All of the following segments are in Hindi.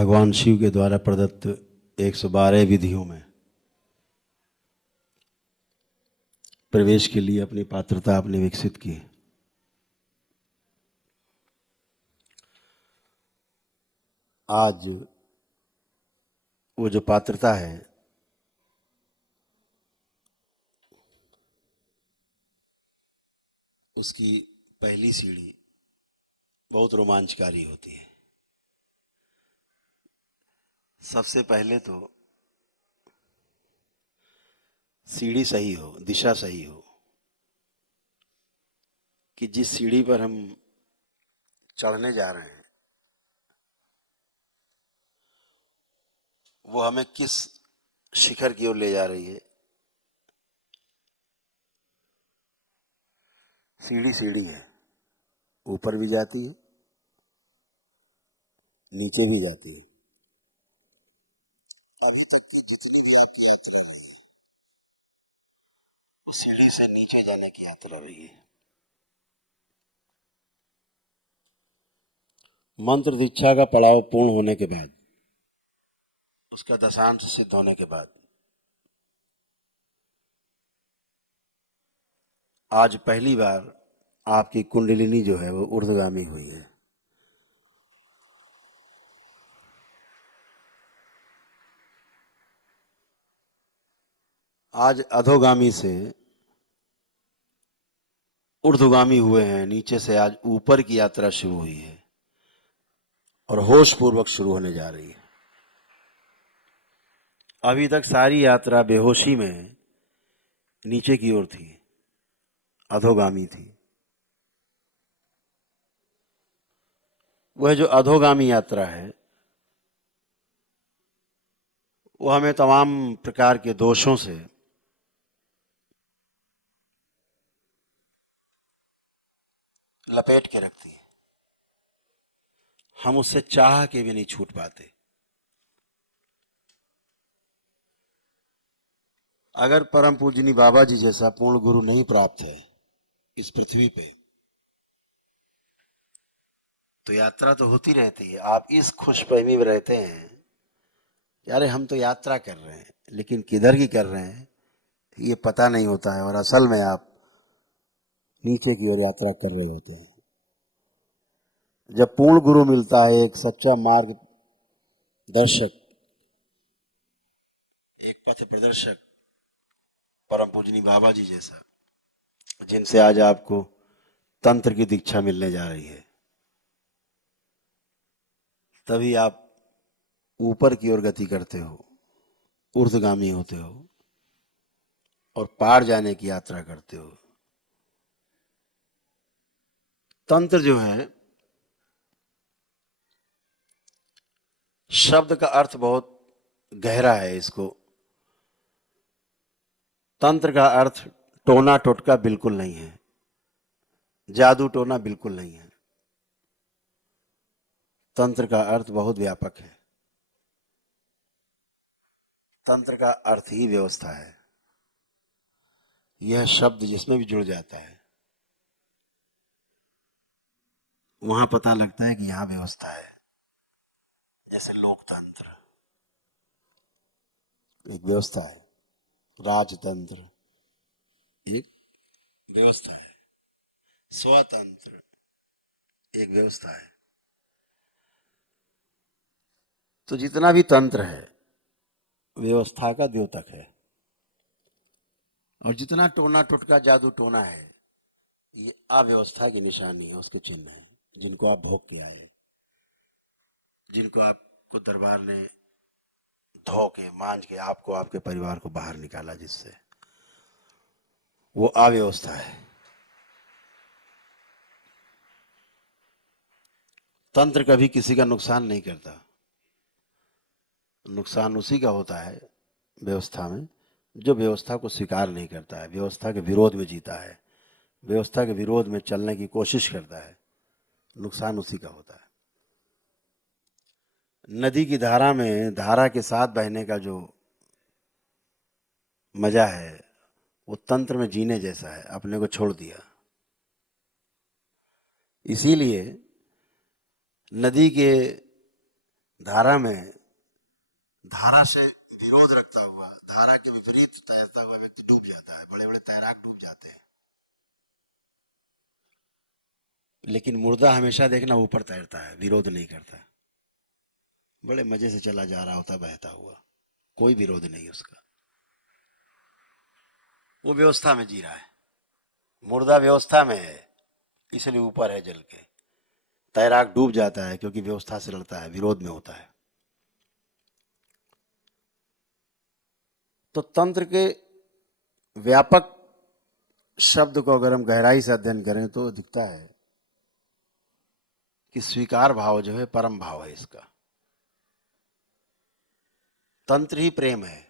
भगवान शिव के द्वारा प्रदत्त 112 विधियों में प्रवेश के लिए अपनी पात्रता आपने विकसित की। आज वो जो पात्रता है उसकी पहली सीढ़ी बहुत रोमांचकारी होती है। सबसे पहले तो सीढ़ी सही हो, दिशा सही हो कि जिस सीढ़ी पर हम चढ़ने जा रहे हैं वो हमें किस शिखर की ओर ले जा रही है। सीढ़ी सीढ़ी है, ऊपर भी जाती है, नीचे भी जाती है। अभी तक की जितनी भी आपकी यात्रा रही है सीढ़ी से नीचे जाने की यात्रा रही है। मंत्र दीक्षा का पड़ाव पूर्ण होने के बाद, उसका दशांश सिद्ध होने के बाद आज पहली बार आपकी कुंडलिनी जो है वो ऊर्ध्वगामी हुई है। आज अधोगामी से ऊर्ध्वगामी हुए हैं, नीचे से आज ऊपर की यात्रा शुरू हुई है और होश पूर्वक शुरू होने जा रही है। अभी तक सारी यात्रा बेहोशी में नीचे की ओर थी, अधोगामी थी। वह जो अधोगामी यात्रा है वो हमें तमाम प्रकार के दोषों से लपेट के रखती है। हम उससे चाह के भी नहीं छूट पाते। अगर परम पूजनी बाबा जी जैसा पूर्ण गुरु नहीं प्राप्त है इस पृथ्वी पे तो यात्रा तो होती रहती है। आप इस खुशफहमी में रहते हैं यार हम तो यात्रा कर रहे हैं, लेकिन किधर की कर रहे हैं ये पता नहीं होता है और असल में आप नीचे की ओर यात्रा कर रहे होते हैं। जब पूर्ण गुरु मिलता है, एक सच्चा मार्ग दर्शक, एक पथ प्रदर्शक, परम पूजनी बाबा जी जैसा, जिनसे आज आपको तंत्र की दीक्षा मिलने जा रही है, तभी आप ऊपर की ओर गति करते हो, ऊर्ध्वगामी होते हो और पार जाने की यात्रा करते हो। तंत्र जो है शब्द का अर्थ बहुत गहरा है। इसको तंत्र का अर्थ टोना टोटका बिल्कुल नहीं है, जादू टोना बिल्कुल नहीं है। तंत्र का अर्थ बहुत व्यापक है। तंत्र का अर्थ ही व्यवस्था है। यह शब्द जिसमें भी जुड़ जाता है वहां पता लगता है कि यहां व्यवस्था है। जैसे लोकतंत्र एक व्यवस्था है, राजतंत्र एक व्यवस्था है, स्वतंत्र एक व्यवस्था है। तो जितना भी तंत्र है व्यवस्था का द्योतक है और जितना टोना टोटका जादू टोना है ये अव्यवस्था की निशानी है, उसके चिन्ह है, जिनको आप भोग के आए, जिनको आपको दरबार ने धो के मांझ के आपको आपके परिवार को बाहर निकाला, जिससे वो अव्यवस्था है। तंत्र कभी किसी का नुकसान नहीं करता। नुकसान उसी का होता है व्यवस्था में जो व्यवस्था को स्वीकार नहीं करता है, व्यवस्था के विरोध में जीता है, व्यवस्था के विरोध में चलने की कोशिश करता है। नुकसान उसी का होता है। नदी की धारा में धारा के साथ बहने का जो मजा है वो तंत्र में जीने जैसा है, अपने को छोड़ दिया। इसीलिए नदी के धारा में धारा से विरोध रखता हुआ, धारा के विपरीत तैरता हुआ व्यक्ति डूब जाता है, बड़े बड़े तैराक डूब जाते हैं। लेकिन मुर्दा हमेशा देखना ऊपर तैरता है, विरोध नहीं करता, बड़े मजे से चला जा रहा होता बहता हुआ, कोई विरोध नहीं उसका, वो व्यवस्था में जी रहा है। मुर्दा व्यवस्था में है, इसलिए ऊपर है जल के। तैराक डूब जाता है क्योंकि व्यवस्था से लड़ता है, विरोध में होता है। तो तंत्र के व्यापक शब्द को अगर हम गहराई से अध्ययन करें तो दिखता है कि स्वीकार भाव जो है परम भाव है इसका। तंत्र ही प्रेम है,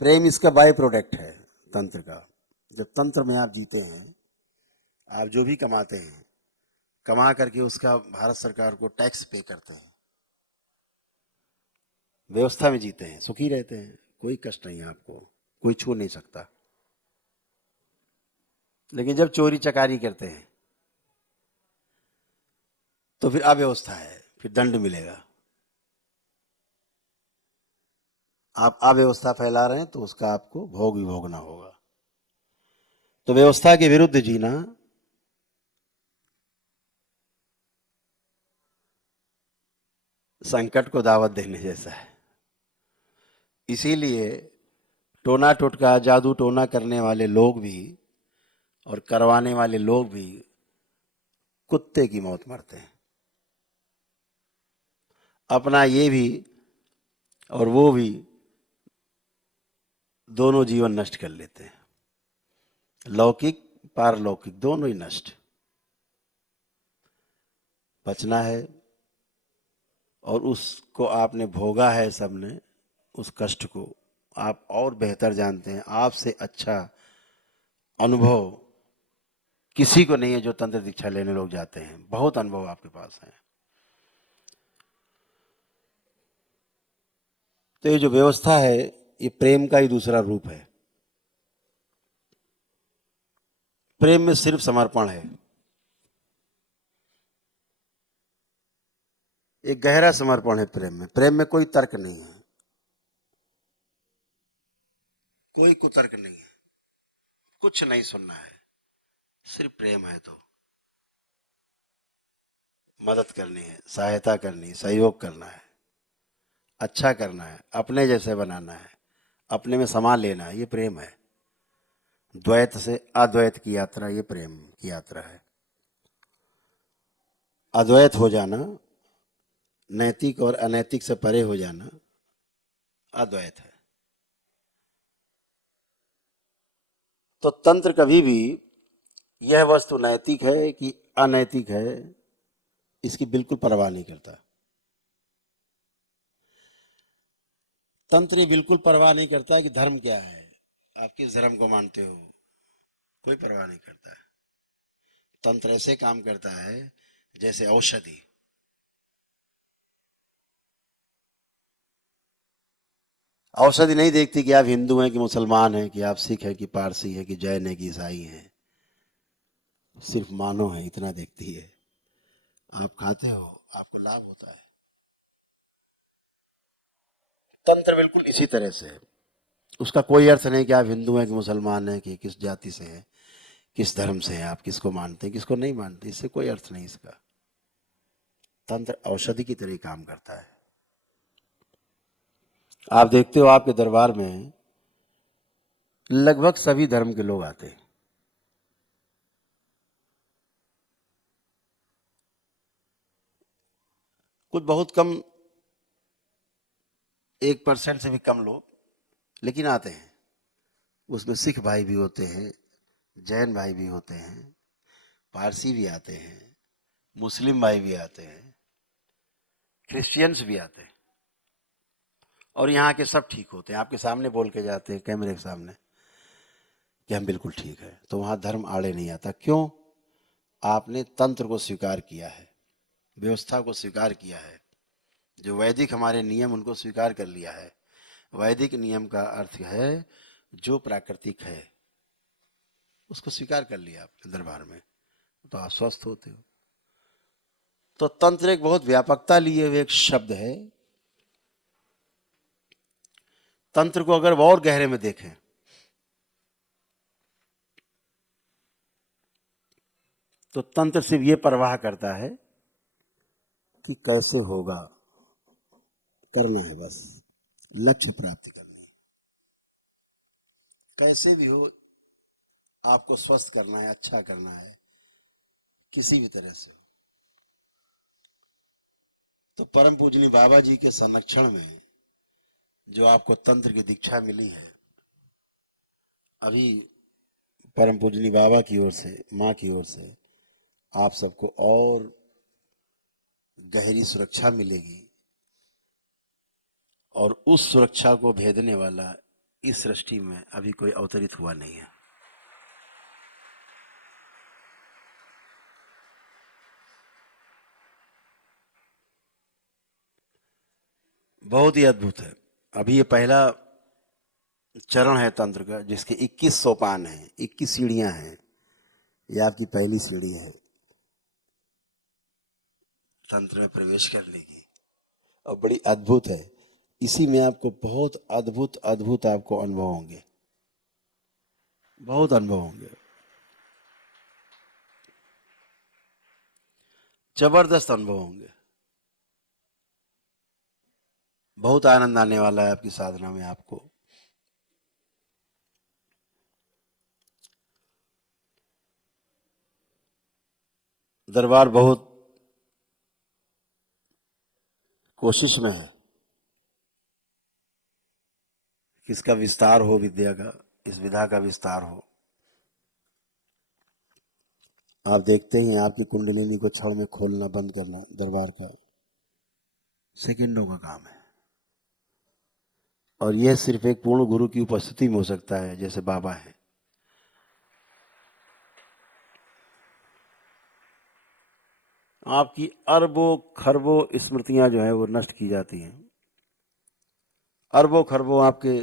प्रेम इसका बाय प्रोडक्ट है तंत्र का। जब तंत्र में आप जीते हैं, आप जो भी कमाते हैं, कमा करके उसका भारत सरकार को टैक्स पे करते हैं, व्यवस्था में जीते हैं, सुखी रहते हैं, कोई कष्ट नहीं है आपको, कोई छू नहीं सकता। लेकिन जब चोरी चकारी करते हैं तो फिर अव्यवस्था है, फिर दंड मिलेगा। आप अव्यवस्था फैला रहे हैं तो उसका आपको भोग भी भोगना होगा। तो व्यवस्था के विरुद्ध जीना संकट को दावत देने जैसा है। इसीलिए टोना टोटका जादू टोना करने वाले लोग भी और करवाने वाले लोग भी कुत्ते की मौत मरते हैं। अपना ये भी और वो भी दोनों जीवन नष्ट कर लेते हैं, लौकिक पारलौकिक दोनों ही नष्ट। बचना है, और उसको आपने भोगा है सबने, उस कष्ट को आप और बेहतर जानते हैं। आपसे अच्छा अनुभव किसी को नहीं है जो तंत्र दीक्षा लेने लोग जाते हैं, बहुत अनुभव आपके पास है। तो ये जो व्यवस्था है ये प्रेम का ही दूसरा रूप है। प्रेम में सिर्फ समर्पण है, एक गहरा समर्पण है प्रेम में। प्रेम में कोई तर्क नहीं है, कोई कुतर्क नहीं है, कुछ नहीं सुनना है, सिर्फ प्रेम है। तो मदद करनी है, सहायता करनी है, सहयोग करना है, अच्छा करना है, अपने जैसे बनाना है, अपने में समा लेना है, ये प्रेम है। द्वैत से अद्वैत की यात्रा, ये प्रेम की यात्रा है। अद्वैत हो जाना, नैतिक और अनैतिक से परे हो जाना, अद्वैत है। तो तंत्र कभी भी यह वस्तु नैतिक है कि अनैतिक है इसकी बिल्कुल परवाह नहीं करता। तंत्र ये बिल्कुल परवाह नहीं करता कि धर्म क्या है, आप किस धर्म को मानते हो, कोई परवाह नहीं करता है। तंत्र ऐसे काम करता है जैसे औषधि। औषधि नहीं देखती कि आप हिंदू हैं कि मुसलमान हैं, कि आप सिख हैं कि पारसी हैं कि जैन हैं कि ईसाई हैं, सिर्फ मानो है इतना देखती है। आप खाते हो, आपको लाभ होता है। तंत्र बिल्कुल इसी तरह से है, उसका कोई अर्थ नहीं कि आप हिंदू हैं कि मुसलमान हैं कि किस जाति से हैं, किस धर्म से हैं, आप किसको मानते हैं किसको नहीं मानते, इससे कोई अर्थ नहीं इसका। तंत्र औषधि की तरह काम करता है। आप देखते हो आपके दरबार में लगभग सभी धर्म के लोग आते हैं। कुछ बहुत कम, 1% से भी कम लोग, लेकिन आते हैं। उसमें सिख भाई भी होते हैं, जैन भाई भी होते हैं, पारसी भी आते हैं, मुस्लिम भाई भी आते हैं, क्रिश्चियंस भी आते हैं। और यहाँ के सब ठीक होते हैं, आपके सामने बोल के जाते हैं कैमरे के सामने कि हम बिल्कुल ठीक है। तो वहाँ धर्म आड़े नहीं आता। क्यों? आपने तंत्र को स्वीकार किया है, व्यवस्था को स्वीकार किया है, जो वैदिक हमारे नियम उनको स्वीकार कर लिया है। वैदिक नियम का अर्थ है जो प्राकृतिक है उसको स्वीकार कर लिया आपने दरबार में, तो आप स्वस्थ होते हो। तो तंत्र एक बहुत व्यापकता लिए हुए एक शब्द है। तंत्र को अगर और गहरे में देखें तो तंत्र सिर्फ ये परवाह करता है कि कैसे होगा, करना है, बस लक्ष्य प्राप्ति करनी है। कैसे भी हो आपको स्वस्थ करना है, अच्छा करना है, किसी भी तरह से। तो परम पूजनीय बाबा जी के संरक्षण में जो आपको तंत्र की दीक्षा मिली है, अभी परम पूजनीय बाबा की ओर से, माँ की ओर से आप सबको और गहरी सुरक्षा मिलेगी, और उस सुरक्षा को भेदने वाला इस सृष्टि में अभी कोई अवतरित हुआ नहीं है। बहुत ही अद्भुत है। अभी ये पहला चरण है तंत्र का, जिसके 21 सोपान हैं, 21 सीढ़ियां हैं। ये आपकी पहली सीढ़ी है तंत्र में प्रवेश करने की, और बड़ी अद्भुत है। इसी में आपको बहुत अद्भुत अद्भुत आपको अनुभव होंगे, बहुत अनुभव होंगे, जबरदस्त अनुभव होंगे। बहुत आनंद आने वाला है आपकी साधना में आपको। दरबार बहुत कोशिश में है कि इसका विस्तार हो, विद्या का, इस विधा का विस्तार हो। आप देखते ही हैं, आपकी कुंडलिनी को क्षण में खोलना बंद करना दरबार का सेकंडों का काम है। और यह सिर्फ एक पूर्ण गुरु की उपस्थिति में हो सकता है, जैसे बाबा है। आपकी अरबों खरबों स्मृतियां जो है वो नष्ट की जाती हैं। अरबों खरबों आपके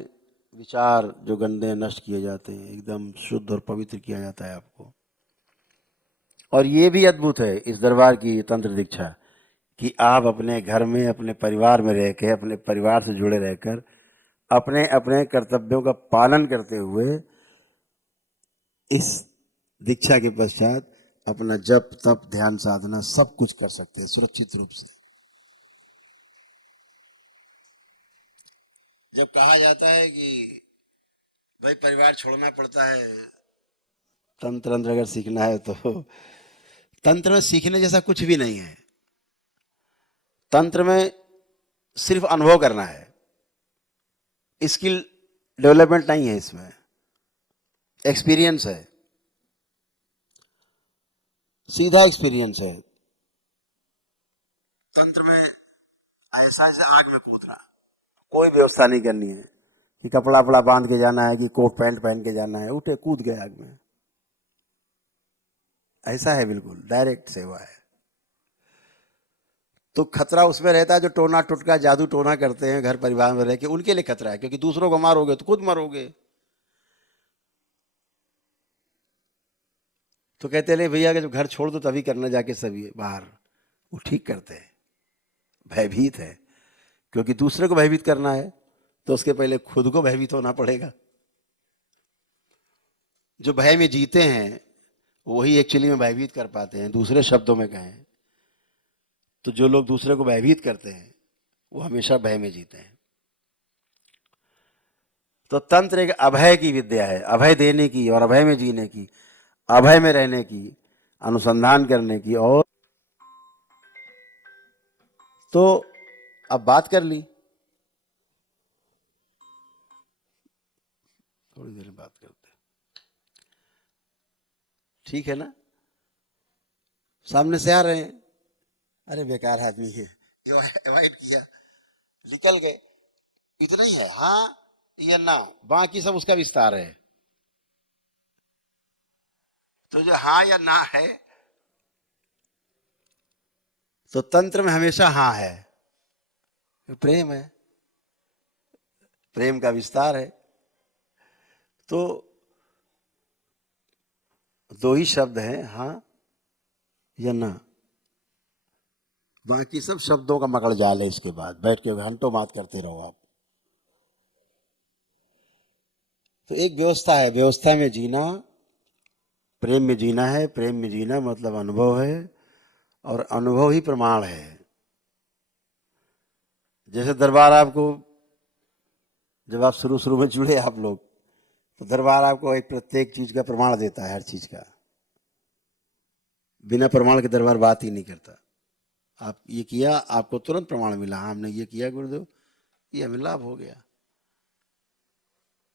विचार जो गंदे हैं नष्ट किए जाते हैं, एकदम शुद्ध और पवित्र किया जाता है आपको। और ये भी अद्भुत है इस दरबार की तंत्र दीक्षा, कि आप अपने घर में, अपने परिवार में रह के, अपने परिवार से जुड़े रहकर, अपने अपने कर्तव्यों का पालन करते हुए इस दीक्षा के पश्चात अपना जप तप ध्यान साधना सब कुछ कर सकते हैं सुरक्षित रूप से। जब कहा जाता है कि भाई परिवार छोड़ना पड़ता है तंत्र अंत्र अगर सीखना है, तो तंत्र में सीखने जैसा कुछ भी नहीं है। तंत्र में सिर्फ अनुभव करना है, स्किल डेवलपमेंट नहीं है, इसमें एक्सपीरियंस है, सीधा एक्सपीरियंस है। तंत्र में ऐसा जैसे आग में कूदना, कोई व्यवस्था नहीं करनी है कि कपड़ा वपड़ा बांध के जाना है, कि कोट पैंट पहन के जाना है, उठे कूद गए आग में। ऐसा है, बिल्कुल डायरेक्ट सेवा है। तो खतरा उसमें रहता है जो टोना टुटका जादू टोना करते हैं घर परिवार में रह के, उनके लिए खतरा है, क्योंकि दूसरों को मारोगे तो खुद मरोगे। तो कहते ले भैया कि जब घर छोड़ दो तभी करना जाके सभी बाहर, वो ठीक करते हैं। भयभीत है, क्योंकि दूसरे को भयभीत करना है तो उसके पहले खुद को भयभीत होना पड़ेगा। जो भय में जीते हैं वही एक्चुअली में भयभीत कर पाते हैं। दूसरे शब्दों में कहें तो जो लोग दूसरे को भयभीत करते हैं वो हमेशा भय में जीते हैं। तो तंत्र एक अभय की विद्या है, अभय देने की और अभय में जीने की, अभय में रहने की, अनुसंधान करने की। और तो अब बात कर ली, थोड़ी देर में बात करते हैं, ठीक है ना? सामने से आ रहे हैं, अरे बेकार आदमी है, अवॉइड किया, निकल गए, इतना ही है। हाँ या ना, बाकी सब उसका विस्तार है। तो जो हाँ या ना है, तो तंत्र में हमेशा हाँ है, प्रेम है, प्रेम का विस्तार है। तो दो ही शब्द हैं, हाँ या ना। बाकी सब शब्दों का मकड़ जाल है। इसके बाद बैठ के घंटों बात करते रहो आप। तो एक व्यवस्था है, व्यवस्था में जीना, प्रेम में जीना है। प्रेम में जीना मतलब अनुभव है, और अनुभव ही प्रमाण है। जैसे दरबार आपको, जब आप शुरू शुरू में जुड़े आप लोग, तो दरबार आपको एक प्रत्येक चीज का प्रमाण देता है, हर चीज का। बिना प्रमाण के दरबार बात ही नहीं करता। आप ये किया, आपको तुरंत प्रमाण मिला, हाँ हमने ये किया गुरुदेव, ये हमें लाभ हो गया।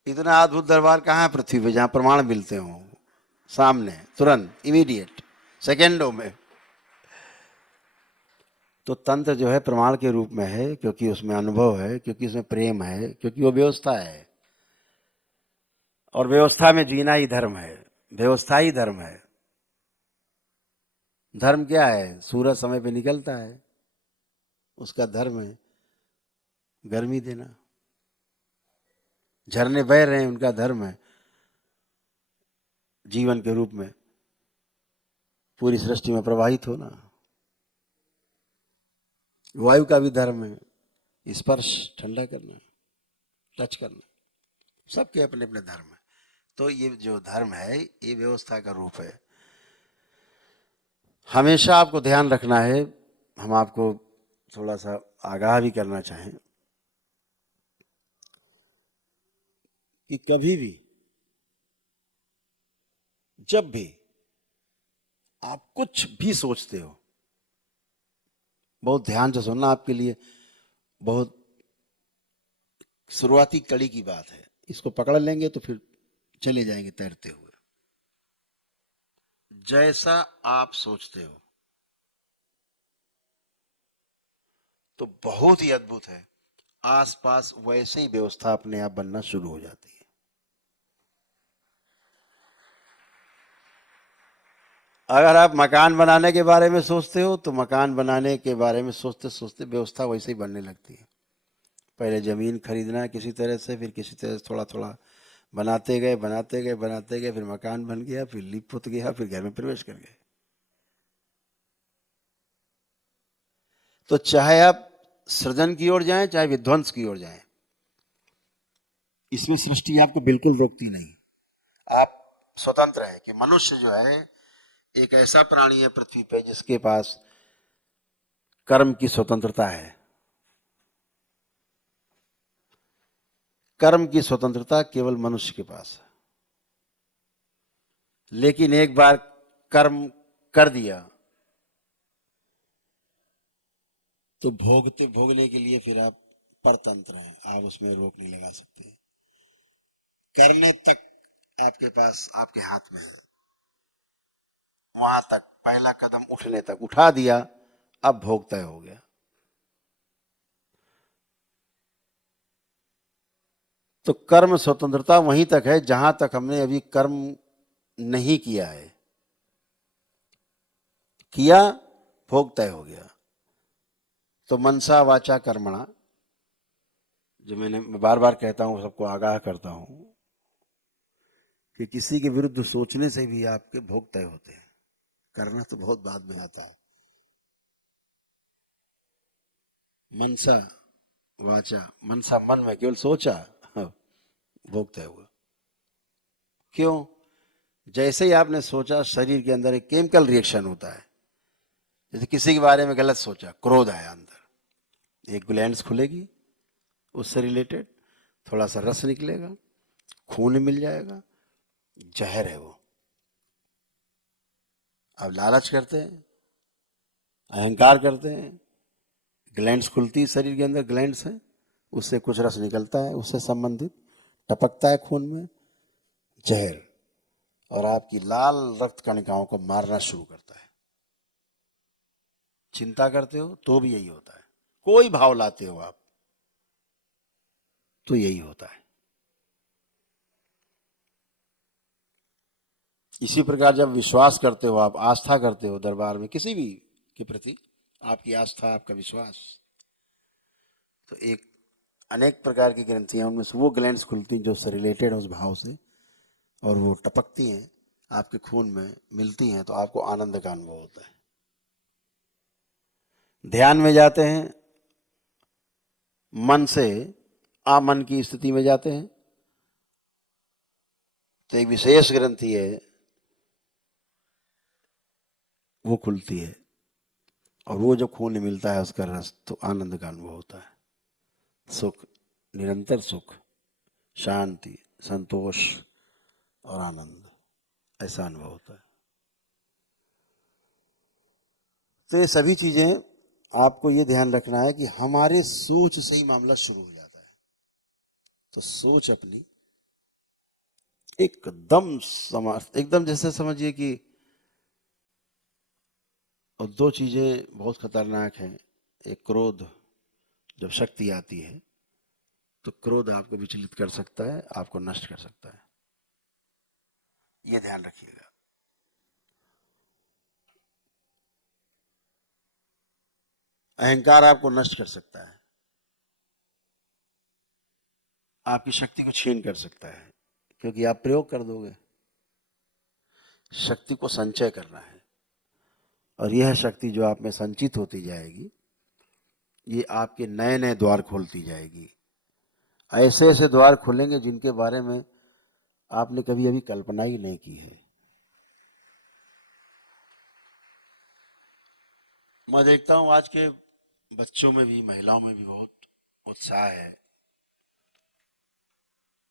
इतना अद्भुत दरबार कहाँ है पृथ्वी पे जहां प्रमाण मिलते हो सामने, तुरंत, इमीडिएट, सेकेंडों में। तो तंत्र जो है प्रमाण के रूप में है, क्योंकि उसमें अनुभव है, क्योंकि उसमें प्रेम है, क्योंकि वो व्यवस्था है। और व्यवस्था में जीना ही धर्म है, व्यवस्था ही धर्म है। धर्म क्या है? सूरज समय पे निकलता है, उसका धर्म है गर्मी देना। झरने बह रहे हैं, उनका धर्म है जीवन के रूप में पूरी सृष्टि में प्रवाहित होना। वायु का भी धर्म है स्पर्श, ठंडा करना, टच करना। सबके अपने अपने धर्म है। तो ये जो धर्म है, ये व्यवस्था का रूप है। हमेशा आपको ध्यान रखना है, हम आपको थोड़ा सा आगाह भी करना चाहें कि कभी भी, जब भी आप कुछ भी सोचते हो, बहुत ध्यान से सुनना, आपके लिए बहुत शुरुआती कड़ी की बात है। इसको पकड़ लेंगे तो फिर चले जाएंगे तैरते हुए। जैसा आप सोचते हो तो बहुत ही अद्भुत है, आसपास वैसे ही व्यवस्था अपने आप बनना शुरू हो जाती है। अगर आप मकान बनाने के बारे में सोचते हो तो मकान बनाने के बारे में सोचते सोचते व्यवस्था वैसे ही बनने लगती है। पहले जमीन खरीदना किसी तरह से, फिर किसी तरह से थोड़ा थोड़ा बनाते गए, बनाते गए, बनाते गए, फिर मकान बन गया, फिर लिप पुत गया, फिर घर में प्रवेश कर गए। तो चाहे आप सृजन की ओर जाएं, चाहे विध्वंस की ओर जाएं, इसमें सृष्टि आपको बिल्कुल रोकती नहीं। आप स्वतंत्र है। कि मनुष्य जो है एक ऐसा प्राणी है पृथ्वी पे जिसके पास कर्म की स्वतंत्रता है। कर्म की स्वतंत्रता केवल मनुष्य के पास है। लेकिन एक बार कर्म कर दिया तो भोगने के लिए फिर आप परतंत्र हैं, आप उसमें रोक नहीं लगा सकते। करने तक आपके पास, आपके हाथ में है। वहां तक, पहला कदम उठने तक उठा दिया, अब भोग तय हो गया। तो कर्म स्वतंत्रता वहीं तक है जहां तक हमने अभी कर्म नहीं किया है। किया, भोग तय हो गया। तो मनसा वाचा कर्मणा, जो मैं बार बार कहता हूं, सबको आगाह करता हूं कि किसी के विरुद्ध सोचने से भी आपके भोग तय होते हैं। करना तो बहुत बाद में आता है। मनसा वाचा, मनसा मन में केवल सोचा, हाँ, भोग तय हुआ। क्यों? जैसे ही आपने सोचा, शरीर के अंदर एक केमिकल रिएक्शन होता है। जैसे किसी के बारे में गलत सोचा, क्रोध आया अंदर, एक ग्लैंड्स खुलेगी, उससे रिलेटेड थोड़ा सा रस निकलेगा, खून मिल जाएगा, जहर है वो। अब लालच करते हैं, अहंकार करते हैं, ग्लैंड्स खुलती है, शरीर के अंदर ग्लैंड्स हैं, उससे कुछ रस निकलता है, उससे संबंधित टपकता है खून में, जहर, और आपकी लाल रक्त कणिकाओं को मारना शुरू करता है। चिंता करते हो तो भी यही होता है। कोई भाव लाते हो आप तो यही होता है। इसी प्रकार जब विश्वास करते हो आप, आस्था करते हो दरबार में किसी भी के प्रति, आपकी आस्था, आपका विश्वास, तो एक अनेक प्रकार की ग्रंथियां, उनमें से वो ग्लैंड्स खुलती हैं जो उससे रिलेटेड है उस भाव से, और वो टपकती हैं आपके खून में, मिलती हैं, तो आपको आनंद का अनुभव होता है। ध्यान में जाते हैं, मन से आमन की स्थिति में जाते हैं, तो एक विशेष ग्रंथि है वो खुलती है, और वो जब खून मिलता है उसका रस, तो आनंद का अनुभव होता है। सुख, निरंतर सुख, शांति, संतोष और आनंद, ऐसा अनुभव होता है। तो ये सभी चीजें आपको ये ध्यान रखना है कि हमारे सोच से ही मामला शुरू हो जाता है। तो सोच अपनी एकदम जैसे समझिए कि, और दो चीजें बहुत खतरनाक हैं। एक क्रोध, जब शक्ति आती है तो क्रोध आपको विचलित कर सकता है, आपको नष्ट कर सकता है, ये ध्यान रखिएगा। अहंकार आपको नष्ट कर सकता है, आपकी शक्ति को छीन कर सकता है, क्योंकि आप प्रयोग कर दोगे। शक्ति को संचय करना है, और यह शक्ति जो आप में संचित होती जाएगी, ये आपके नए नए द्वार खोलती जाएगी। ऐसे ऐसे द्वार खुलेंगे जिनके बारे में आपने कभी अभी कल्पना ही नहीं की है। मैं देखता हूं आज के बच्चों में भी, महिलाओं में भी बहुत उत्साह है।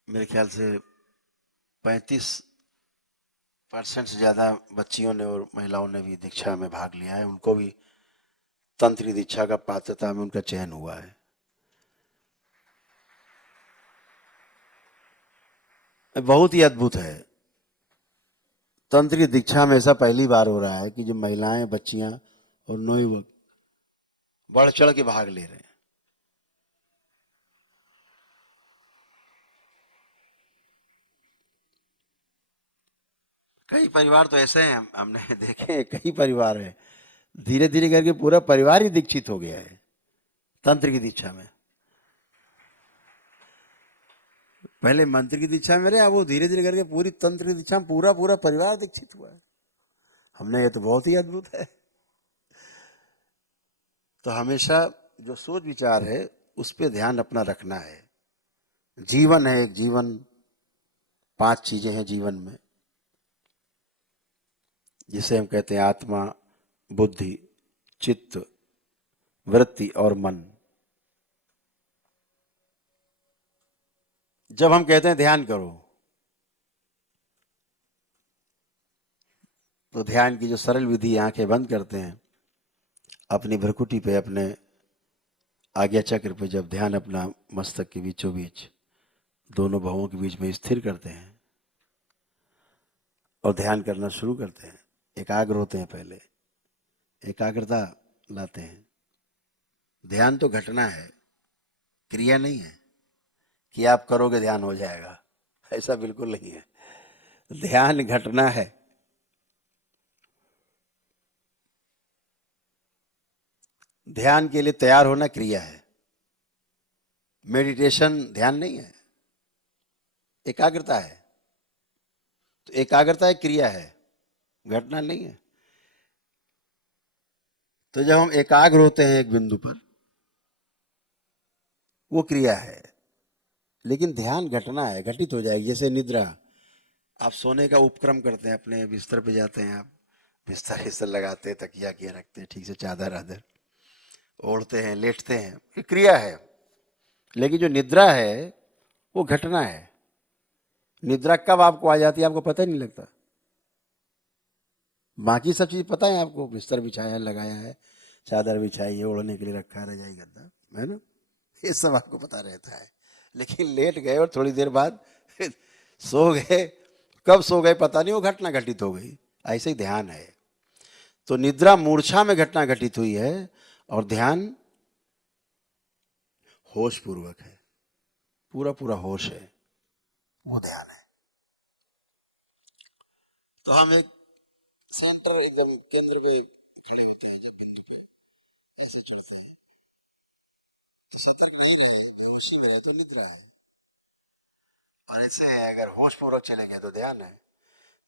मेरे ख्याल से 35% से ज्यादा बच्चियों ने और महिलाओं ने भी दीक्षा में भाग लिया है। उनको भी तंत्र दीक्षा का पात्रता में उनका चयन हुआ है। बहुत ही अद्भुत है। तंत्र दीक्षा में ऐसा पहली बार हो रहा है कि जो महिलाएं, बच्चियां और नौयुवक बढ़ चढ़ के भाग ले रहे हैं। कई परिवार तो ऐसे हैं, हमने देखे हैं, कई परिवार है, धीरे धीरे करके पूरा परिवार ही दीक्षित हो गया है तंत्र की दीक्षा में। पहले मंत्र की दीक्षा में रहे, अब वो धीरे धीरे करके पूरी तंत्र की दीक्षा में पूरा पूरा परिवार दीक्षित हुआ है। हमने, ये तो बहुत ही अद्भुत है। तो हमेशा जो सोच विचार है उस पर ध्यान अपना रखना है। जीवन है एक जीवन, 5 चीजें हैं जीवन में, जिसे हम कहते हैं आत्मा, बुद्धि, चित्त, वृत्ति और मन। जब हम कहते हैं ध्यान करो, तो ध्यान की जो सरल विधि, आंखें बंद करते हैं, अपनी भ्रुकुटी पे, अपने आज्ञा चक्र पे जब ध्यान अपना मस्तक के बीचों बीच, दोनों भवों के बीच में स्थिर करते हैं और ध्यान करना शुरू करते हैं, एकाग्र होते हैं, पहले एकाग्रता लाते हैं। ध्यान तो घटना है, क्रिया नहीं है कि आप करोगे ध्यान हो जाएगा, ऐसा बिल्कुल नहीं है। ध्यान घटना है। ध्यान के लिए तैयार होना क्रिया है। मेडिटेशन ध्यान नहीं है, एकाग्रता है। तो एकाग्रता एक क्रिया है, घटना नहीं है। तो जब हम एकाग्र होते हैं एक बिंदु पर, वो क्रिया है, लेकिन ध्यान घटना है, घटित हो जाएगी। जैसे निद्रा, आप सोने का उपक्रम करते हैं, अपने बिस्तर पे जाते हैं, आप बिस्तर हिस्तर लगाते हैं, तकिया किया रखते हैं, ठीक से चादर आदर ओढ़ते हैं, लेटते हैं, ये क्रिया है। लेकिन जो निद्रा है वो घटना है। निद्रा कब आपको आ जाती है आपको पता ही नहीं लगता। बाकी सब चीज पता है आपको, बिस्तर बिछाया, लगाया है, चादर बिछाई है, ओढ़ने के लिए रखा है, रजाई गद्दा, है ना, ये सब आपको पता रहता है। लेकिन लेट गए और थोड़ी देर बाद सो गए, कब सो गए पता नहीं, वो घटना घटित हो गई। ऐसे ही ध्यान है। तो निद्रा मूर्छा में घटना घटित हुई है, और ध्यान होश पूर्वक है, पूरा पूरा होश है, वो ध्यान है। तो हम एक सेंटर, एकदम केंद्र पे खड़े होते हैं, जब बिंदु पे ऐसे चढ़ते हैं, तो सतर्क नहीं रहे, बेहोशी में रहे तो निद्रा है। और ऐसे है, अगर होश पूर्वक चले गए तो ध्यान है।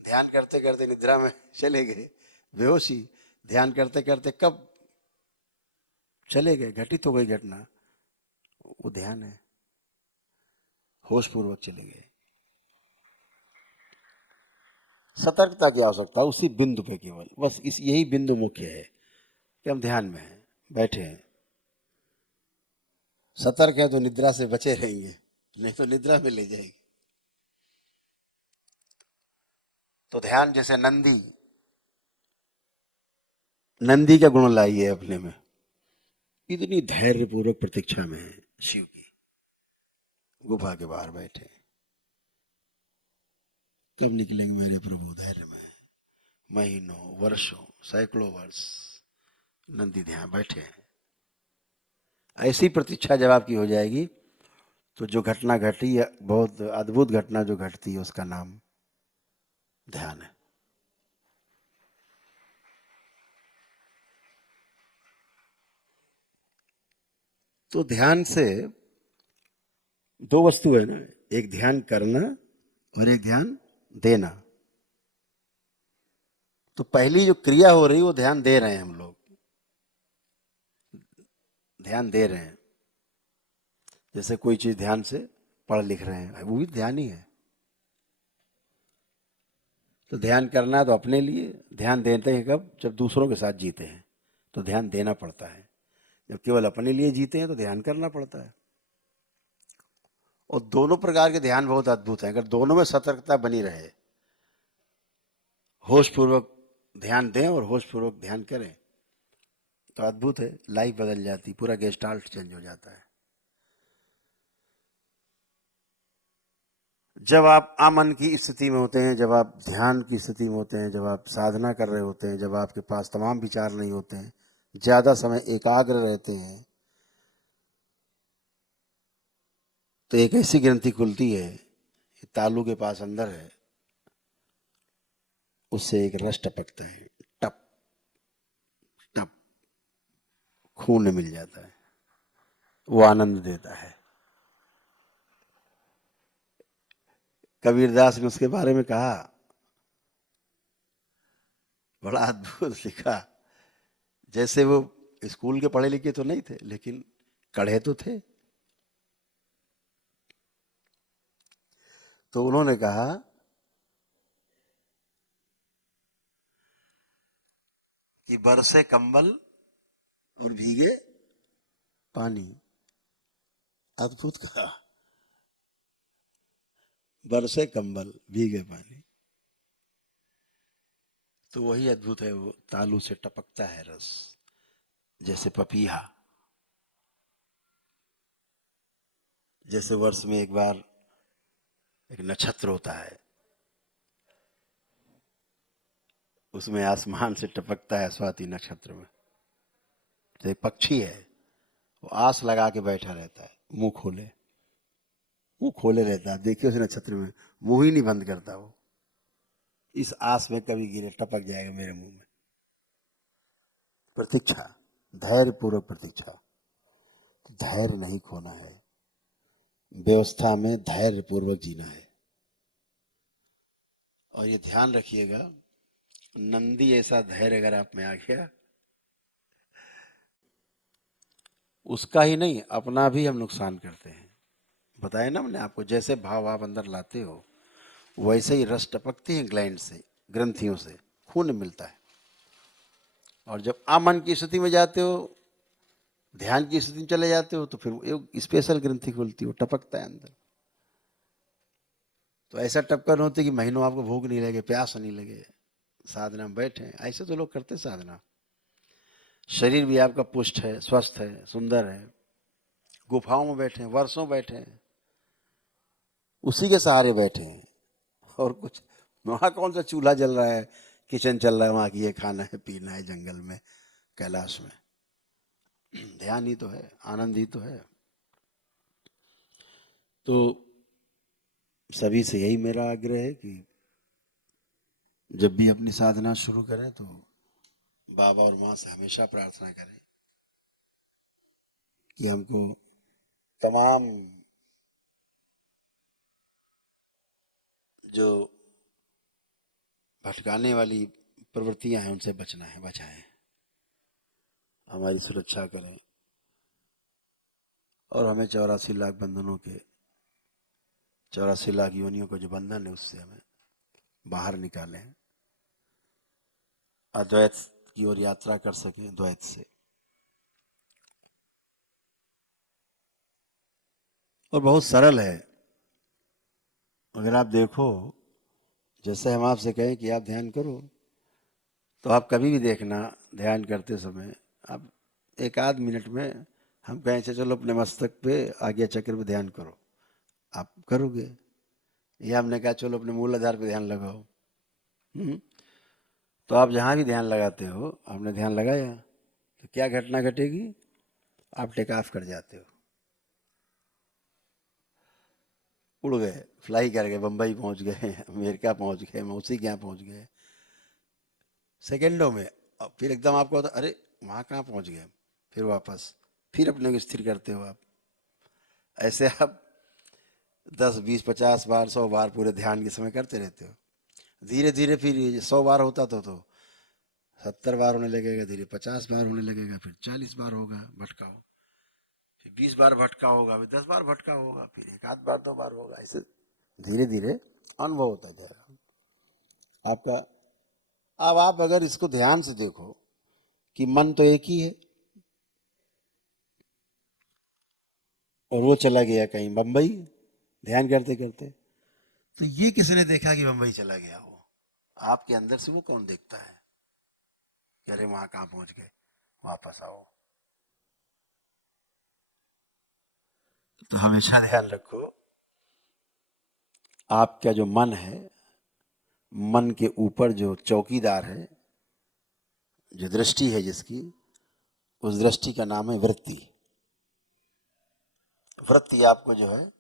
ध्यान करते करते निद्रा में चले गए, बेहोशी, ध्यान करते करते कब चले गए, घटित हो गई घटना, वो ध्यान है, होश पूर्वक चले गए। सतर्कता की आवश्यकता उसी बिंदु पे केवल, बस इस यही बिंदु मुख्य है कि हम ध्यान में हैं, बैठे हैं। सतर्क है तो निद्रा से बचे रहेंगे, नहीं तो निद्रा में ले जाएगी। तो ध्यान जैसे नंदी, नंदी का गुण लाइए अपने में, इतनी धैर्य पूर्वक प्रतीक्षा में है शिव की, गुफा के बाहर बैठे, कब निकलेंगे मेरे प्रभु, धैर्य में, महीनों वर्षों सैकड़ों वर्ष नंदी ध्यान बैठे हैं। ऐसी प्रतीक्षा जब आपकी हो जाएगी तो जो घटना घटी, बहुत अद्भुत घटना जो घटती है, उसका नाम ध्यान है। तो ध्यान से दो वस्तु है ना, एक ध्यान करना और एक ध्यान देना। तो पहली जो क्रिया हो रही वो ध्यान दे रहे हैं, हम लोग ध्यान दे रहे हैं। जैसे कोई चीज ध्यान से पढ़ लिख रहे हैं, वो भी ध्यान ही है। तो ध्यान करना है तो अपने लिए, ध्यान देते हैं कब, जब दूसरों के साथ जीते हैं तो ध्यान देना पड़ता है। जब केवल अपने लिए जीते हैं तो ध्यान करना पड़ता है। और दोनों प्रकार के ध्यान बहुत अद्भुत हैं। अगर दोनों में सतर्कता बनी रहे, होश पूर्वक ध्यान दें और होश पूर्वक ध्यान करें, तो अद्भुत है, लाइफ बदल जाती, पूरा गेस्टाल्ट चेंज हो जाता है। जब आप अमन की स्थिति में होते हैं, जब आप ध्यान की स्थिति में होते हैं, जब आप साधना कर रहे होते हैं, जब आपके पास तमाम विचार नहीं होते हैं, ज्यादा समय एकाग्र रहते हैं, तो एक ऐसी ग्रंथि खुलती है, तालू के पास अंदर है, उससे एक रस टपकता है, टप टप, खून मिल जाता है, वो आनंद देता है। कबीरदास ने उसके बारे में कहा, बड़ा अद्भुत लिखा। जैसे वो स्कूल के पढ़े लिखे तो नहीं थे, लेकिन कढ़े तो थे। तो उन्होंने कहा कि बरसे कंबल और भीगे पानी। अद्भुत कहा, बरसे कंबल भीगे पानी। तो वही अद्भुत है, वो तालू से टपकता है रस, जैसे पपीहा। जैसे वर्ष में एक बार एक नक्षत्र होता है, उसमें आसमान से टपकता है स्वाति नक्षत्र में। तो एक पक्षी है, वो आस लगा के बैठा रहता है, मुंह खोले रहता है, देखिए उस नक्षत्र में मुंह ही नहीं बंद करता वो, इस आस में कभी गिरे टपक जाएगा मेरे मुंह में। प्रतीक्षा, धैर्य पूर्वक प्रतीक्षा, धैर्य नहीं खोना है, व्यवस्था में धैर्य पूर्वक जीना है। और ये ध्यान रखिएगा, नंदी ऐसा धैर्य अगर आप में आ गया, उसका ही नहीं अपना भी हम नुकसान करते हैं। बताया ना मैंने आपको, जैसे भाव आप अंदर लाते हो वैसे ही रस टपकती है ग्लैंड से, ग्रंथियों से खून मिलता है। और जब अमन की स्थिति में जाते हो, ध्यान की स्थिति में चले जाते हो, तो फिर एक स्पेशल ग्रंथि खुलती है, टपकता है अंदर। तो ऐसा टपकन होती कि महीनों आपको भूख नहीं लगे, प्यास नहीं लगे, साधना में बैठे। ऐसे तो लोग करते साधना, शरीर भी आपका पुष्ट है, स्वस्थ है, सुंदर है, गुफाओं में बैठे हैं, वर्षों बैठे हैं, उसी के सहारे बैठे हैं। और कुछ वहां कौन सा चूल्हा जल रहा है, किचन चल रहा है वहां की, ये खाना है पीना है जंगल में कैलाश में। ध्यान ही तो है, आनंद ही तो है। तो सभी से यही मेरा आग्रह है कि जब भी अपनी साधना शुरू करें तो बाबा और माँ से हमेशा प्रार्थना करें कि हमको तमाम जो भटकाने वाली प्रवृत्तियां हैं उनसे बचना है, बचाएं, हमारी सुरक्षा करें। और हमें 84 लाख बंधनों के, 84 लाख योनियों का जो बंधन है उससे हमें बाहर निकालें, अद्वैत की ओर यात्रा कर सकें द्वैत से। और बहुत सरल है। अगर आप देखो, जैसे हम आपसे कहें कि आप ध्यान करो, तो आप कभी भी देखना ध्यान करते समय आप 1 आध मिनट में हम कहें चलो अपने मस्तक पे आज्ञा चक्र पे ध्यान करो, आप करोगे। या हमने कहा चलो अपने मूलाधार पे ध्यान लगाओ, तो आप जहाँ भी ध्यान लगाते हो, आपने ध्यान लगाया तो क्या घटना घटेगी? आप टेक ऑफ कर जाते हो, उड़ गए, फ्लाई कर गए, बम्बई पहुंच गए, अमेरिका पहुंच गए, मौसी के यहाँ पहुंच गए सेकेंडों में। और फिर एकदम आपको होता अरे वहाँ कहाँ पहुंच गए, फिर वापस फिर अपने को स्थिर करते हो आप। ऐसे आप 10, 20, 50 बार, 100 बार पूरे ध्यान के समय करते रहते हो। धीरे धीरे फिर 100 बार होता तो 70 बार होने लगेगा, धीरे 50 बार होने लगेगा, फिर 40 बार होगा भटकाओ, फिर 20 बार भटका होगा, फिर 10 बार भटका होगा, फिर 1 आध बार 2 बार होगा। ऐसे धीरे धीरे अनुभव होता जाएगा आपका। अब आप अगर इसको ध्यान से देखो कि मन तो एक ही है और वो चला गया कहीं बम्बई ध्यान करते करते, तो ये किसने देखा कि बम्बई चला गया? वो आपके अंदर से वो कौन देखता है कि अरे वहां कहाँ पहुंच गए, वापस आओ। तो हमेशा ध्यान रखो, आपका जो मन है, मन के ऊपर जो चौकीदार है, जो दृष्टि है जिसकी, उस दृष्टि का नाम है वृत्ति। वृत्ति आपको जो है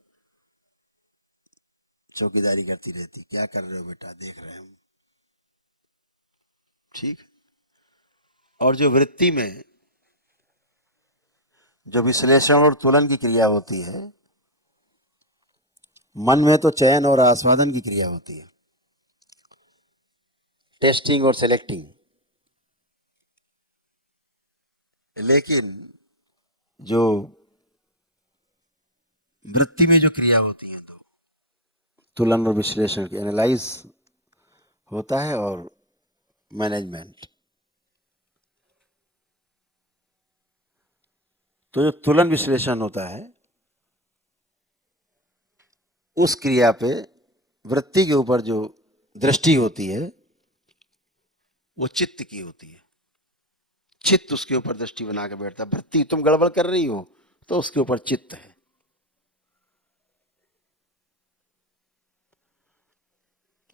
चौकीदारी करती रहती, क्या कर रहे हो बेटा, देख रहे हैं हम, ठीक। और जो वृत्ति में जो विश्लेषण और तुलन की क्रिया होती है, मन में तो चयन और आस्वादन की क्रिया होती है, टेस्टिंग और सेलेक्टिंग। लेकिन जो वृत्ति में जो क्रिया होती है, तो तुलन और विश्लेषण की, एनालाइज होता है और मैनेजमेंट। तो जो तुलन विश्लेषण होता है, उस क्रिया पे वृत्ति के ऊपर जो दृष्टि होती है वो चित्त की होती है। चित्त उसके ऊपर दृष्टि बना के बैठता है। वृत्ति तुम गड़बड़ कर रही हो तो उसके ऊपर चित्त है।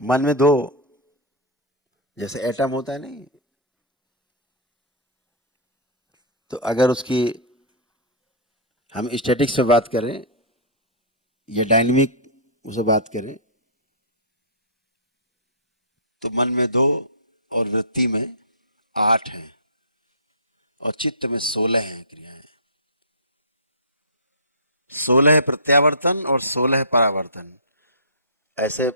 मन में दो, जैसे एटम होता है नहीं, तो अगर उसकी हम स्टैटिक्स पे बात करें या डायनेमिक उसे बात करें, तो मन में 2 और वृत्ति में 8 हैं और चित्त में 16 हैं क्रियाएं। 16 है प्रत्यावर्तन और 16 है परावर्तन। ऐसे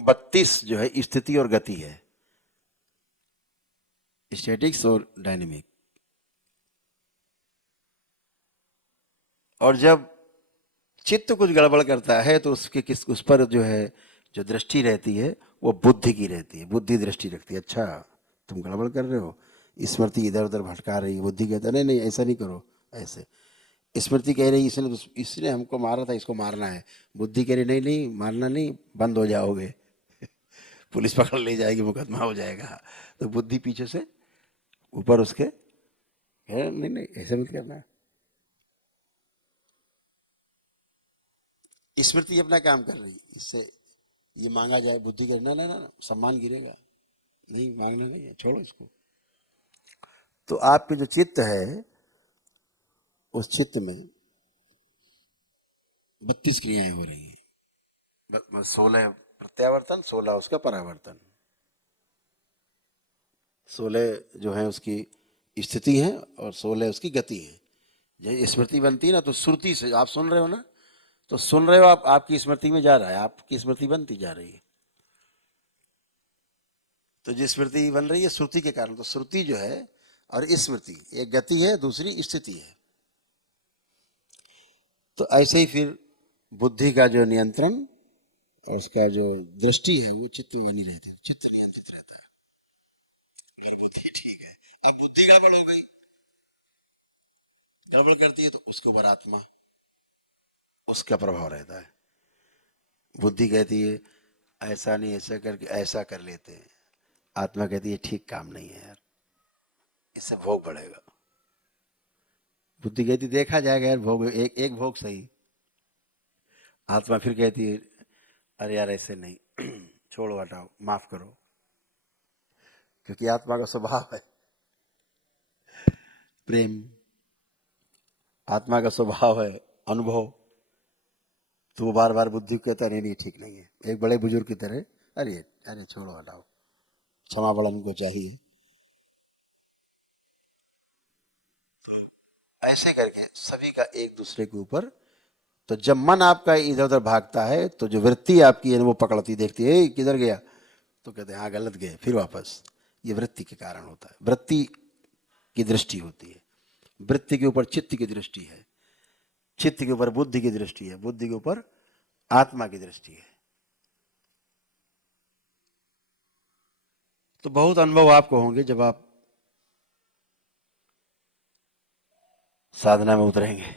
32 जो है स्थिति और गति है, स्टैटिक्स और डायनेमिक। और जब चित्त कुछ गड़बड़ करता है तो उसके किस उस पर जो है जो दृष्टि रहती है वो बुद्धि की रहती है, बुद्धि दृष्टि रखती है। अच्छा तुम गड़बड़ कर रहे हो, स्मृति इधर उधर भटका रही है, बुद्धि कहता है नहीं नहीं ऐसा नहीं करो, ऐसे। स्मृति कह रही इसने इसने हमको मारा था, इसको मारना है। बुद्धि कह रही नहीं नहीं मारना नहीं, बंद हो जाओगे, पुलिस पकड़ ले जाएगी, मुकदमा हो जाएगा। तो बुद्धि पीछे से ऊपर उसके नहीं नहीं ऐसे मत करना। स्मृति अपना काम कर रही, इससे ये मांगा जाए, बुद्धि करना ना ना ना, सम्मान गिरेगा, नहीं मांगना नहीं है, छोड़ो इसको। तो आपके जो चित्त है, उस चित्त में 32 क्रियाएं हो रही है। 16 प्रत्यावर्तन, 16 उसका परावर्तन, 16 जो है उसकी स्थिति है और 16 उसकी गति है। जब स्मृति बनती है ना, तो श्रुति से आप सुन रहे हो ना, तो सुन रहे हो आप, आपकी स्मृति में जा रहा है, आपकी स्मृति बनती जा रही है। तो जो स्मृति बन रही है श्रुति के कारण, तो श्रुति जो है और स्मृति, एक गति है दूसरी स्थिति है। तो ऐसे ही फिर बुद्धि का जो नियंत्रण और उसका जो दृष्टि है वो चित्त में बनी रहती है, चित्त नियंत्रित रहता है और बुद्धि ठीक है। अब बुद्धि गड़बड़ हो गई, गड़बड़ करती है तो उसके ऊपर आत्मा, उसका प्रभाव रहता है। बुद्धि कहती है ऐसा नहीं, ऐसा करके ऐसा कर लेते हैं। आत्मा कहती है ठीक काम नहीं है यार, इससे भोग बढ़ेगा। बुद्धि कहती देखा जाएगा यार, भोग एक एक भोग सही। आत्मा फिर कहती है अरे यार ऐसे नहीं छोड़ो हटाओ माफ करो, क्योंकि आत्मा का स्वभाव है प्रेम, आत्मा का स्वभाव है अनुभव। तो वो बार बार बुद्धि को कहता नहीं नहीं ठीक नहीं है, एक बड़े बुजुर्ग की तरह, अरे अरे छोड़ो हटाओ, क्षमा बड़ा उनको चाहिए। ऐसे करके सभी का एक दूसरे के ऊपर। तो जब मन आपका इधर उधर भागता है तो जो वृत्ति आपकी है वो पकड़ती, देखती है किधर गया, तो कहते हैं हाँ गलत गए, फिर वापस। ये वृत्ति के कारण होता है, वृत्ति की दृष्टि होती है। वृत्ति के ऊपर चित्त की दृष्टि है, चित्त के ऊपर बुद्धि की दृष्टि है, बुद्धि के ऊपर आत्मा की दृष्टि है। तो बहुत अनुभव आपको होंगे जब आप साधना में उतरेंगे।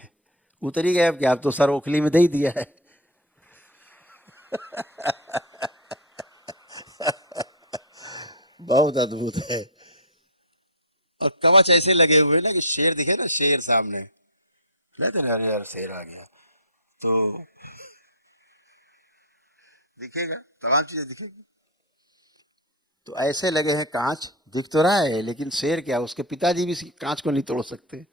उतर ही गए अब क्या, आप तो सर ओखली में दे ही दिया है। बहुत अद्भुत है। और कवच ऐसे लगे हुए ना कि शेर दिखे ना, शेर सामने, कहते हैं अरे यार शेर आ गया, तो दिखेगा, तमाम चीजें दिखेगी। तो ऐसे लगे हैं कांच, दिख तो रहा है लेकिन शेर क्या, उसके पिताजी भी इस कांच को नहीं तोड़ सकते,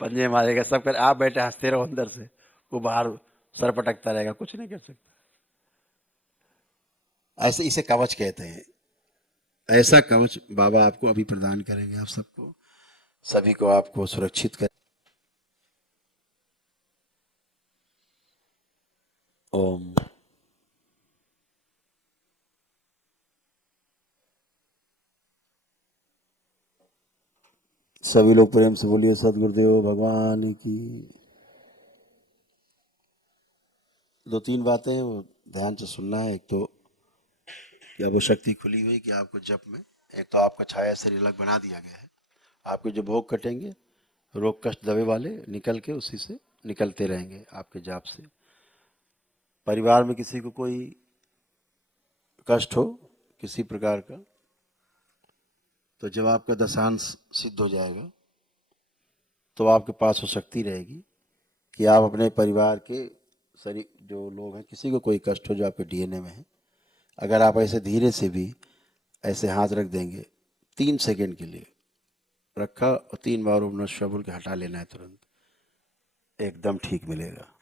पंजे मारेगा सब कर, आप बैठे हंसते रहो अंदर से, वो बाहर सर पटकता रहेगा, कुछ नहीं कर सकता। ऐसे इसे कवच कहते हैं। ऐसा कवच बाबा आपको अभी प्रदान करेंगे, आप सबको, सभी को आपको सुरक्षित कर। ओम। सभी लोग प्रेम से बोलिए सदगुरुदेव भगवान की। दो तीन बातें हैं वो ध्यान से सुनना है। एक तो क्या वो शक्ति खुली हुई कि आपको जप में, एक तो आपका छाया शरीर अलग बना दिया गया है, आपके जो भोग कटेंगे रोग कष्ट दबे वाले निकल के उसी से निकलते रहेंगे आपके जाप से। परिवार में किसी को कोई कष्ट हो किसी प्रकार का, तो जब आपका दशांश सिद्ध हो जाएगा तो आपके पास वो शक्ति रहेगी कि आप अपने परिवार के शरीर जो लोग हैं, किसी को कोई कष्ट हो जो आपके डीएनए में है, अगर आप ऐसे धीरे से भी ऐसे हाथ रख देंगे 3 सेकंड के लिए, रखा और 3 बार ओम नमः शिवाय बोल के हटा लेना है, तुरंत एकदम ठीक मिलेगा।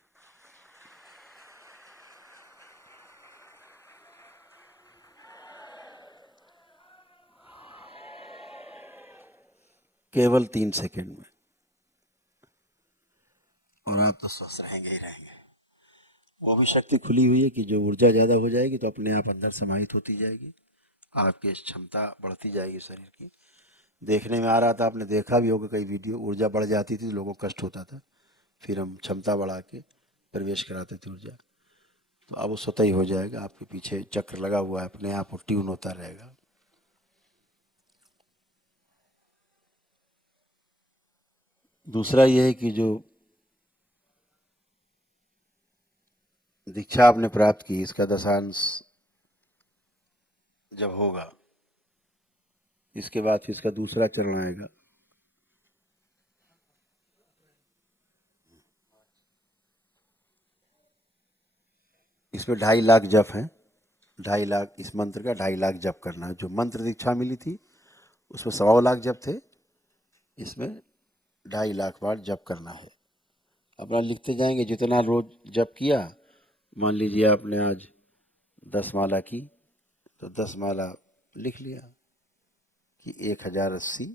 केवल 3 सेकंड में, और आप तो स्वस्थ रहेंगे ही रहेंगे। वो भी शक्ति खुली हुई है कि जो ऊर्जा ज़्यादा हो जाएगी तो अपने आप अंदर समाहित होती जाएगी, आपकी क्षमता बढ़ती जाएगी शरीर की। देखने में आ रहा था, आपने देखा भी होगा कई वीडियो, ऊर्जा बढ़ जाती थी तो लोगों को कष्ट होता था, फिर हम क्षमता बढ़ा के प्रवेश कराते थे ऊर्जा। तो अब वो स्वतः ही हो जाएगा, आपके पीछे चक्र लगा हुआ है, अपने आप वो ट्यून होता रहेगा। दूसरा ये है कि जो दीक्षा आपने प्राप्त की इसका दशांश जब होगा, इसके बाद फिर इसका दूसरा चरण आएगा। इसमें 2.5 लाख जप है, 2.5 लाख, इस मंत्र का 2.5 लाख जप करना है। जो मंत्र दीक्षा मिली थी उसमें 1.25 लाख जप थे, इसमें 2.5 लाख बार जप करना है। अपना लिखते जाएंगे जितना रोज जप किया, मान लीजिए आपने आज 10 माला की, तो 10 माला लिख लिया कि 1080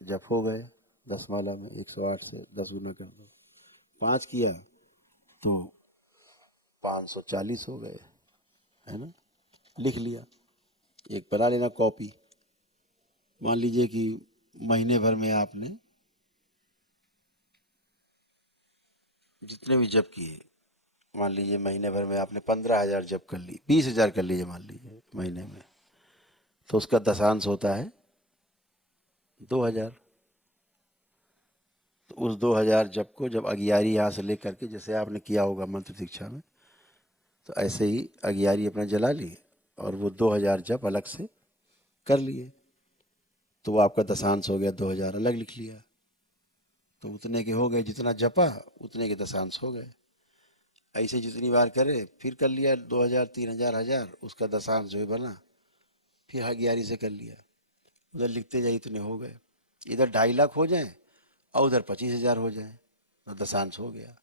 जप हो गए। 10 माला में 108 से 10 गुना कर दो, 5 किया तो 540 हो गए, है ना, लिख लिया। एक बना लेना कॉपी, मान लीजिए कि महीने भर में आपने जितने भी जप किए, मान लीजिए महीने भर में आपने 15,000 जप कर ली, 20,000 कर लीजिए मान लीजिए महीने में, तो उसका दशांश होता है 2,000। तो उस 2,000 जप को जब अगियारी यहाँ से लेकर के, जैसे आपने किया होगा मंत्र दीक्षा में, तो ऐसे ही अगियारी अपना जला ली और वो 2,000 जप अलग से कर लिए, तो वो आपका दशांश हो गया 2,000, अलग लिख लिया, तो उतने के हो गए, जितना जपा उतने के दशांश हो गए। ऐसे जितनी बार करे फिर कर लिया 2,000, 3,000, 1,000, उसका दशांश जो है बना, फिर अगियारी से कर लिया, उधर लिखते जाए, इतने हो गए। इधर 2.5 लाख हो जाए और उधर 25,000 हो जाए, तो दशांश हो गया।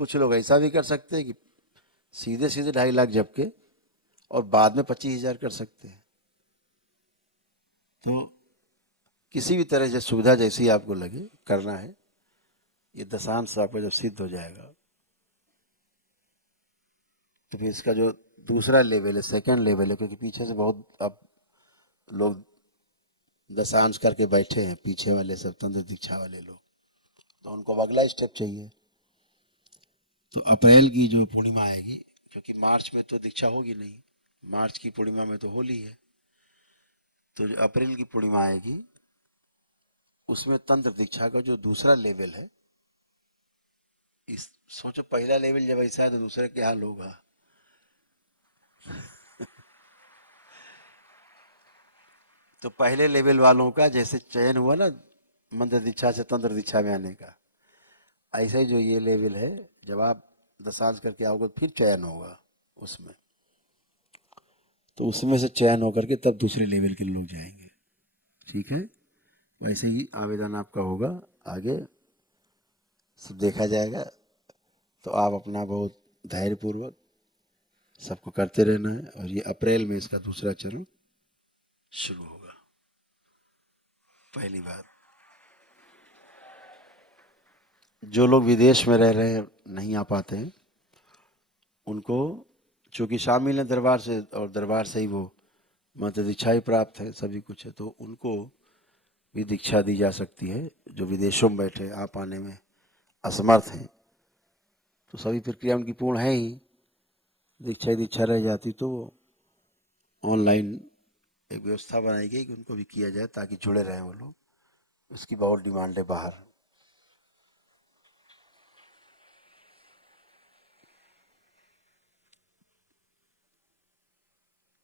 कुछ लोग ऐसा भी कर सकते हैं कि सीधे सीधे 2.5 लाख जप के और बाद में 25,000 कर सकते हैं। तो किसी भी तरह से सुविधा जैसी आपको लगे करना है। ये दशांश आपका जब सिद्ध हो जाएगा तो फिर इसका जो दूसरा लेवल है, सेकंड लेवल है, क्योंकि पीछे से बहुत अब लोग दशांश करके बैठे हैं, पीछे वाले सब तंत्र दीक्षा वाले लोग, तो उनको अब अगला स्टेप चाहिए। तो अप्रैल की जो पूर्णिमा आएगी, क्योंकि मार्च में तो दीक्षा होगी नहीं, मार्च की पूर्णिमा में तो होली है, तो जो अप्रैल की पूर्णिमा आएगी उसमें तंत्र दीक्षा का जो दूसरा लेवल है, इस सोचो पहला लेवल जब ऐसा है तो दूसरा क्या हाल होगा। तो पहले लेवल वालों का जैसे चयन हुआ ना मंत्र दीक्षा से तंत्र दीक्षा में आने का, ऐसा ही जो ये लेवल है, जब आप दशांश करके आओगे फिर चयन होगा उसमें, तो उसमें से चयन होकर के तब दूसरे लेवल के लोग जाएंगे। ठीक है, वैसे ही आवेदन आपका होगा, आगे सब देखा जाएगा। तो आप अपना बहुत धैर्यपूर्वक सबको करते रहना है, और ये अप्रैल में इसका दूसरा चरण शुरू होगा। पहली बात, जो लोग विदेश में रह रहे हैं, नहीं आ पाते हैं, उनको चूँकि शामिल हैं दरबार से, और दरबार से ही वो मंत्र दीक्षा ही प्राप्त है, सभी कुछ है, तो उनको भी दीक्षा दी जा सकती है। जो विदेशों में बैठे आ पाने में असमर्थ हैं, तो सभी प्रक्रिया उनकी पूर्ण है ही, दीक्षा ही दीक्षा रह जाती तो ऑनलाइन एक व्यवस्था बनाई गई कि उनको भी किया जाए ताकि जुड़े रहें वो लोग। उसकी बहुत डिमांड है बाहर।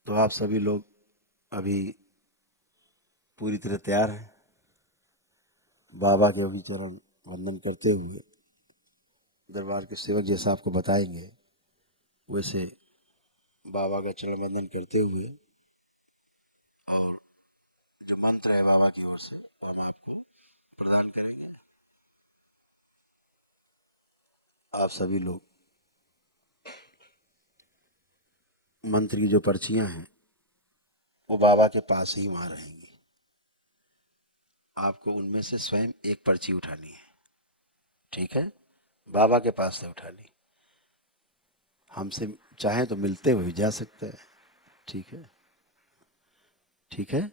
तो आप सभी लोग अभी पूरी तरह तैयार हैं, बाबा के अभी चरण वंदन करते हुए, दरबार के सेवक जैसा आपको बताएंगे वैसे बाबा का चरण वंदन करते हुए, और जो मंत्र है बाबा की ओर से और आपको प्रदान करेंगे। आप सभी लोग मंत्र की जो पर्चियां हैं वो बाबा के पास ही वहां रहेंगी, आपको उनमें से स्वयं एक पर्ची उठानी है। ठीक है, बाबा के पास से उठानी, हमसे चाहें तो मिलते हुए जा सकते हैं। ठीक है, ठीक है।